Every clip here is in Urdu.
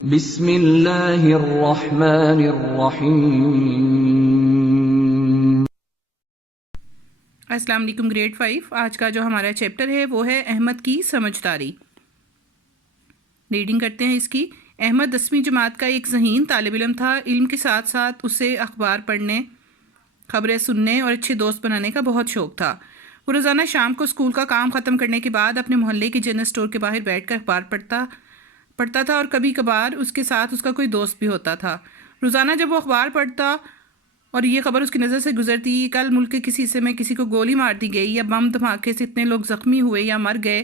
بسم اللہ الرحمن الرحیم۔ السلام علیکم گریڈ 5۔ آج کا جو ہمارا چیپٹر ہے وہ ہے احمد کی سمجھداری۔ ریڈنگ کرتے ہیں اس کی۔ احمد 10ویں جماعت کا ایک ذہین طالب علم تھا۔ علم کے ساتھ ساتھ اسے اخبار پڑھنے، خبریں سننے اور اچھے دوست بنانے کا بہت شوق تھا۔ وہ روزانہ شام کو اسکول کا کام ختم کرنے کے بعد اپنے محلے کے جنرل اسٹور کے باہر بیٹھ کر اخبار پڑھتا تھا اور کبھی کبھار اس کے ساتھ اس کا کوئی دوست بھی ہوتا تھا۔ روزانہ جب وہ اخبار پڑھتا اور یہ خبر اس کی نظر سے گزرتی، کل ملک کے کسی حصے میں کسی کو گولی مار دی گئی یا بم دھماکے سے اتنے لوگ زخمی ہوئے یا مر گئے،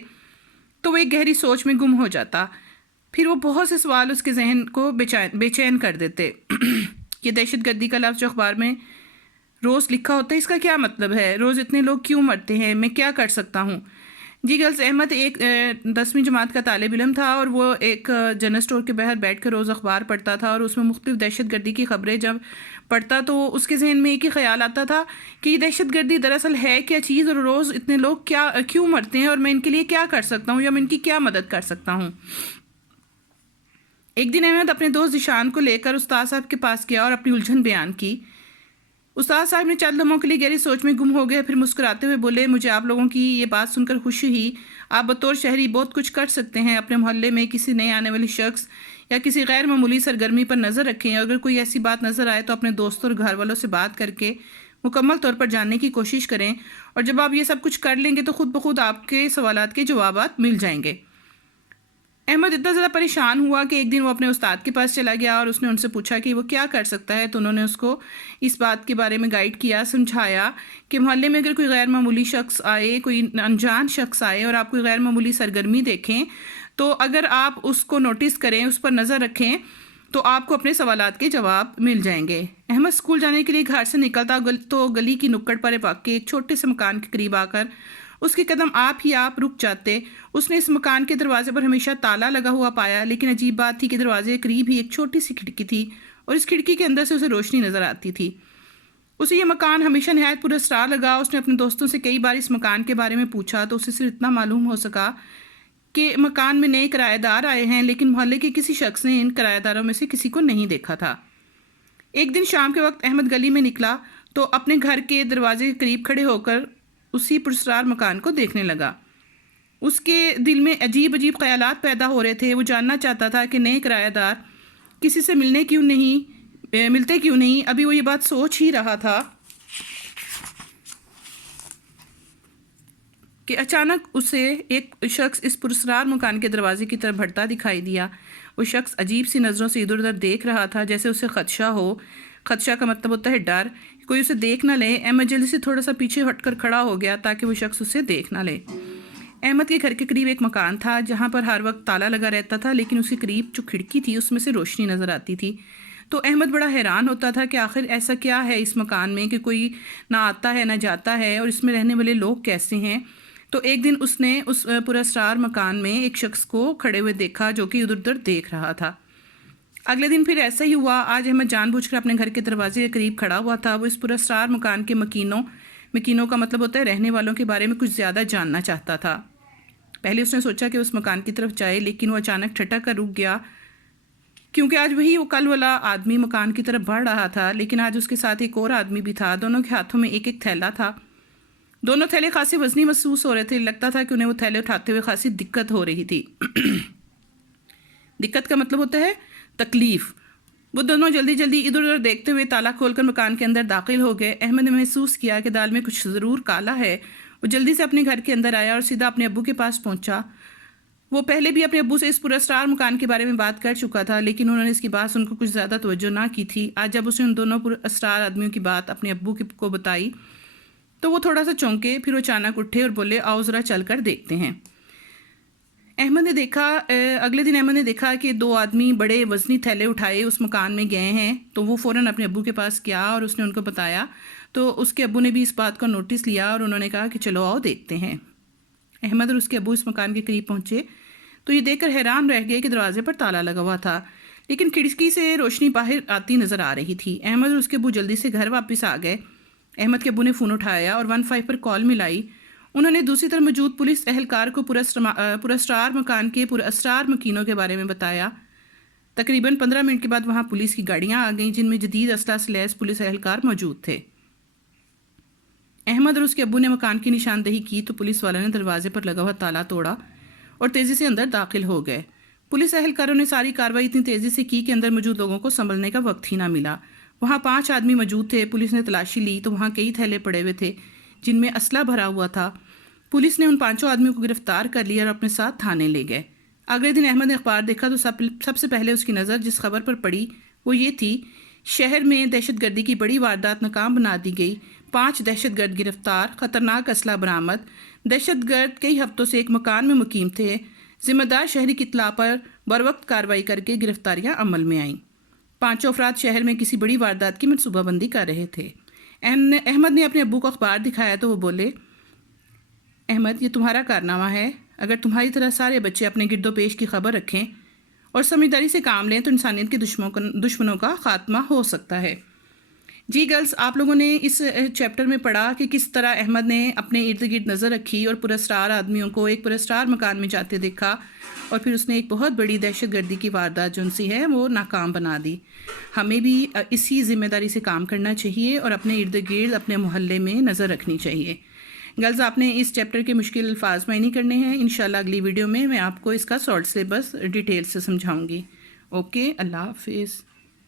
تو وہ ایک گہری سوچ میں گم ہو جاتا۔ پھر وہ بہت سے سوال اس کے ذہن کو بے چین کر دیتے۔ یہ دہشت گردی کا لفظ جو اخبار میں روز لکھا ہوتا ہے، اس کا کیا مطلب ہے؟ روز اتنے لوگ کیوں مرتے ہیں؟ میں کیا کر سکتا ہوں؟ جی گرلز، احمد ایک 10ویں جماعت کا طالب علم تھا اور وہ ایک جنرل اسٹور کے باہر بیٹھ کر روز اخبار پڑھتا تھا، اور اس میں مختلف دہشت گردی کی خبریں جب پڑھتا تو اس کے ذہن میں ایک ہی خیال آتا تھا کہ یہ دہشت گردی دراصل ہے کیا چیز، اور روز اتنے لوگ کیوں مرتے ہیں، اور میں ان کے لیے کیا کر سکتا ہوں یا میں ان کی کیا مدد کر سکتا ہوں۔ ایک دن احمد اپنے دوست ذیشان کو لے کر استاد صاحب کے پاس گیا اور اپنی الجھن بیان کی۔ استاد صاحب نے چند لمحوں کے لیے گہری سوچ میں گم ہو گئے، پھر مسکراتے ہوئے بولے، مجھے آپ لوگوں کی یہ بات سن کر خوشی ہوئی۔ آپ بطور شہری بہت کچھ کر سکتے ہیں۔ اپنے محلے میں کسی نئے آنے والے شخص یا کسی غیر معمولی سرگرمی پر نظر رکھیں، اور اگر کوئی ایسی بات نظر آئے تو اپنے دوستوں اور گھر والوں سے بات کر کے مکمل طور پر جاننے کی کوشش کریں، اور جب آپ یہ سب کچھ کر لیں گے تو خود بخود آپ کے سوالات کے جوابات مل جائیں گے۔ احمد اتنا زیادہ پریشان ہوا کہ ایک دن وہ اپنے استاد کے پاس چلا گیا اور اس نے ان سے پوچھا کہ وہ کیا کر سکتا ہے، تو انہوں نے اس کو اس بات کے بارے میں گائیڈ کیا، سمجھایا کہ محلے میں اگر کوئی غیر معمولی شخص آئے، کوئی انجان شخص آئے اور آپ کوئی غیر معمولی سرگرمی دیکھیں، تو اگر آپ اس کو نوٹس کریں، اس پر نظر رکھیں، تو آپ کو اپنے سوالات کے جواب مل جائیں گے۔ احمد اسکول جانے کے لیے گھر سے نکلتا تو گلی کی نکڑ پر واقع ایک چھوٹے سے مکان کے قریب آ کر اس کے قدم آپ ہی آپ رک جاتے۔ اس نے اس مکان کے دروازے پر ہمیشہ تالا لگا ہوا پایا، لیکن عجیب بات تھی کہ دروازے کے قریب ہی ایک چھوٹی سی کھڑکی تھی، اور اس کھڑکی کے اندر سے اسے روشنی نظر آتی تھی۔ اسے یہ مکان ہمیشہ نہایت پراسرار لگا۔ اس نے اپنے دوستوں سے کئی بار اس مکان کے بارے میں پوچھا تو اسے صرف اتنا معلوم ہو سکا کہ مکان میں نئے کرایہ دار آئے ہیں، لیکن محلے کے کسی شخص نے ان کرایہ داروں میں سے کسی کو نہیں دیکھا تھا۔ ایک دن شام کے وقت احمد گلی میں نکلا تو اپنے گھر کے دروازے کے قریب کھڑے ہو کر اسی پراسرار مکان کو دیکھنے لگا۔ اس کے دل میں عجیب خیالات پیدا ہو رہے تھے۔ وہ جاننا چاہتا تھا کہ نئے کرایہ دار کسی سے ملتے کیوں نہیں۔ ابھی وہ یہ بات سوچ ہی رہا تھا کہ اچانک اسے ایک شخص اس پراسرار مکان کے دروازے کی طرف بڑھتا دکھائی دیا۔ وہ شخص عجیب سی نظروں سے ادھر ادھر دیکھ رہا تھا، جیسے اسے خدشہ ہو۔ خدشہ کا مطلب ہوتا ہے ڈر، کوئی اسے دیکھ نہ لے۔ احمد جلدی سے تھوڑا سا پیچھے ہٹ کر کھڑا ہو گیا تاکہ وہ شخص اسے دیکھ نہ لے۔ احمد کے گھر کے قریب ایک مکان تھا جہاں پر ہر وقت تالا لگا رہتا تھا، لیکن اس کے قریب جو کھڑکی تھی اس میں سے روشنی نظر آتی تھی۔ تو احمد بڑا حیران ہوتا تھا کہ آخر ایسا کیا ہے اس مکان میں کہ کوئی نہ آتا ہے نہ جاتا ہے، اور اس میں رہنے والے لوگ کیسے ہیں۔ تو ایک دن اس نے اس پراسرار مکان میں ایک شخص کو کھڑے ہوئے دیکھا جو کہ ادھر ادھر دیکھ رہا تھا۔ اگلے دن پھر ایسا ہی ہوا۔ آج احمد جان بوجھ کر اپنے گھر کے دروازے کے قریب کھڑا ہوا تھا۔ وہ اس پراسرار مکان کے مکینوں کا مطلب ہوتا ہے رہنے والوں کے بارے میں کچھ زیادہ جاننا چاہتا تھا۔ پہلے اس نے سوچا کہ اس مکان کی طرف جائے، لیکن وہ اچانک ٹھٹک کر رک گیا، کیونکہ آج وہی وہ کل والا آدمی مکان کی طرف بڑھ رہا تھا، لیکن آج اس کے ساتھ ایک اور آدمی بھی تھا۔ دونوں کے ہاتھوں میں ایک ایک تھیلا تھا۔ دونوں تھیلے خاصے وزنی محسوس ہو رہے تھے۔ لگتا تھا کہ انہیں وہ تھیلے اٹھاتے ہوئے خاصی دقت ہو رہی تھی۔ دقت کا مطلب ہوتا ہے تکلیف۔ وہ دونوں جلدی ادھر ادھر دیکھتے ہوئے تالا کھول کر مکان کے اندر داخل ہو گئے۔ احمد نے محسوس کیا کہ دال میں کچھ ضرور کالا ہے۔ وہ جلدی سے اپنے گھر کے اندر آیا اور سیدھا اپنے ابو کے پاس پہنچا۔ وہ پہلے بھی اپنے ابو سے اس پراسرار مکان کے بارے میں بات کر چکا تھا، لیکن انہوں نے اس کی بات سن کر کچھ زیادہ توجہ نہ کی تھی۔ آج جب اس نے ان دونوں پراسرار آدمیوں کی بات اپنے ابو کو بتائی تو وہ تھوڑا سا چونکے، پھر وہ اچانک اٹھے اور بولے، آؤ ذرا چل کر دیکھتے ہیں۔ اگلے دن احمد نے دیکھا کہ دو آدمی بڑے وزنی تھیلے اٹھائے اس مکان میں گئے ہیں، تو وہ فوراً اپنے ابو کے پاس گیا اور اس نے ان کو بتایا۔ تو اس کے ابو نے بھی اس بات کا نوٹس لیا اور انہوں نے کہا کہ چلو آؤ دیکھتے ہیں۔ احمد اور اس کے ابو اس مکان کے قریب پہنچے تو یہ دیکھ کر حیران رہ گئے کہ دروازے پر تالا لگا ہوا تھا، لیکن کھڑکی سے روشنی باہر آتی نظر آ رہی تھی۔ احمد اور اس کے ابو جلدی سے گھر واپس آ گئے۔ احمد کے ابو نے فون اٹھایا اور 15 پر کال ملائی۔ انہوں نے دوسری طرف موجود پولیس اہلکار کو پراسرار مکان کے پراسرار مکینوں کے بارے میں بتایا۔ تقریباً 15 منٹ کے بعد وہاں پولیس کی گاڑیاں آ گئیں جن میں جدید اسلحہ سے لیس پولیس اہلکار موجود تھے۔ احمد اور اس کے ابو نے مکان کی نشاندہی کی تو پولیس والوں نے دروازے پر لگا ہوا تالا توڑا اور تیزی سے اندر داخل ہو گئے۔ پولیس اہلکاروں نے ساری کارروائی اتنی تیزی سے کی کہ اندر موجود لوگوں کو سنبھلنے کا وقت ہی نہ ملا۔ وہاں 5 آدمی موجود تھے۔ پولیس نے تلاشی لی تو وہاں کئی تھیلے پڑے ہوئے تھے جن میں اسلحہ بھرا ہوا تھا۔ پولیس نے ان 5 آدمیوں کو گرفتار کر لیا اور اپنے ساتھ تھانے لے گئے۔ اگلے دن احمد نے اخبار دیکھا تو سب سے پہلے اس کی نظر جس خبر پر پڑی وہ یہ تھی، شہر میں دہشت گردی کی بڑی واردات ناکام بنا دی گئی، 5 دہشت گرد گرفتار، خطرناک اسلحہ برآمد۔ دہشت گرد کئی ہفتوں سے ایک مکان میں مقیم تھے۔ ذمہ دار شہری کی اطلاع پر بروقت کارروائی کر کے گرفتاریاں عمل میں آئیں۔ 5 افراد شہر میں کسی بڑی واردات کی منصوبہ بندی کر رہے تھے۔ احمد نے اپنے ابو کو اخبار دکھایا تو وہ بولے، احمد یہ تمہارا کارنامہ ہے۔ اگر تمہاری طرح سارے بچے اپنے گرد و پیش کی خبر رکھیں اور سمجھداری سے کام لیں تو انسانیت کے دشمنوں کا خاتمہ ہو سکتا ہے۔ جی گرلز، آپ لوگوں نے اس چیپٹر میں پڑھا کہ کس طرح احمد نے اپنے ارد گرد نظر رکھی اور پراسرار آدمیوں کو ایک پراسرار مکان میں جاتے دیکھا اور پھر اس نے ایک بہت بڑی دہشت گردی کی واردات جو ان سی ہے وہ ناکام بنا دی۔ ہمیں بھی اسی ذمہ داری سے کام کرنا چاہیے اور اپنے ارد گرد اپنے محلے میں نظر رکھنی چاہیے۔ گرلز، آپ نے اس چیپٹر کے مشکل الفاظ معنی کرنے ہیں۔ انشاءاللہ اگلی ویڈیو میں آپ کو اس کا شارٹ سلیبس ڈیٹیل سے سمجھاؤں گی۔ اوکے، اللہ حافظ۔